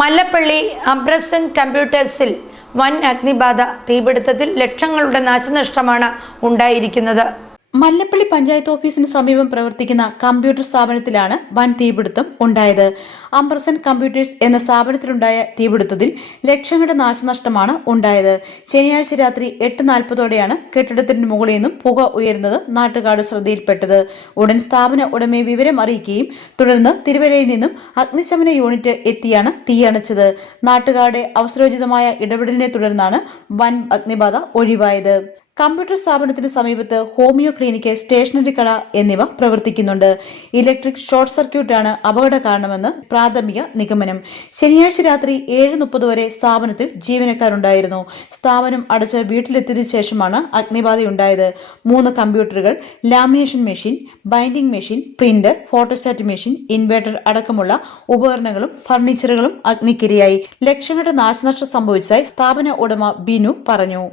മല്ലപ്പള്ളി അബ്രസൻ കമ്പ്യൂട്ടേഴ്സിൽ വൻ അഗ്നിബാധ തീപിടുത്തത്തിൽ ലക്ഷങ്ങളുടെ നാശനഷ്ടമാണ് ഉണ്ടായിരിക്കുന്നത്. മല്ലപ്പള്ളി പഞ്ചായത്ത് ഓഫീസിന് സമീപം പ്രവർത്തിക്കുന്ന കമ്പ്യൂട്ടർ സ്ഥാപനത്തിലാണ് വൻ തീപിടുത്തം ഉണ്ടായത്. അംബർസൺ കമ്പ്യൂട്ടേഴ്സ് എന്ന സ്ഥാപനത്തിലുണ്ടായ തീപിടുത്തത്തിൽ ലക്ഷങ്ങളുടെ നാശനഷ്ടമാണ് ഉണ്ടായത്. ശനിയാഴ്ച രാത്രി എട്ട് നാൽപ്പതോടെയാണ് കെട്ടിടത്തിന് മുകളിൽ നിന്നും പുക ഉയരുന്നത് നാട്ടുകാട് ശ്രദ്ധയിൽപ്പെട്ടത്. ഉടൻ സ്ഥാപന ഉടമയെ വിവരം അറിയിക്കുകയും തുടർന്ന് തിരുവല്ലയിൽ നിന്നും അഗ്നിശമന യൂണിറ്റ് എത്തിയാണ് തീയണച്ചത്. നാട്ടുകാരുടെ അവസരോചിതമായ ഇടപെടലിനെ തുടർന്നാണ് വൻ അഗ്നിബാധ ഒഴിവായത്. കമ്പ്യൂട്ടർ സ്ഥാപനത്തിന് സമീപത്ത് ഹോമിയോ ക്ലിനിക്ക് സ്റ്റേഷനറി കട എന്നിവ പ്രവർത്തിക്കുന്നുണ്ട്. ഇലക്ട്രിക് ഷോർട്ട് സർക്യൂട്ടാണ് അപകട കാരണമെന്ന് പ്രാഥമിക നിഗമനം. ശനിയാഴ്ച രാത്രി ഏഴ് മുപ്പത് വരെ സ്ഥാപനത്തിൽ ജീവനക്കാരുണ്ടായിരുന്നു. സ്ഥാപനം അടച്ച് വീട്ടിലെത്തിയതിനു ശേഷമാണ് അഗ്നിബാധയുണ്ടായത്. മൂന്ന് കമ്പ്യൂട്ടറുകൾ lamination machine binding machine printer photostat machine inverter അടക്കമുള്ള ഉപകരണങ്ങളും ഫർണിച്ചറുകളും അഗ്നിക്കിരയായി. ലക്ഷങ്ങളുടെ നാശനഷ്ടം സംഭവിച്ചതായി സ്ഥാപന ഉടമ ബിനു പറഞ്ഞു.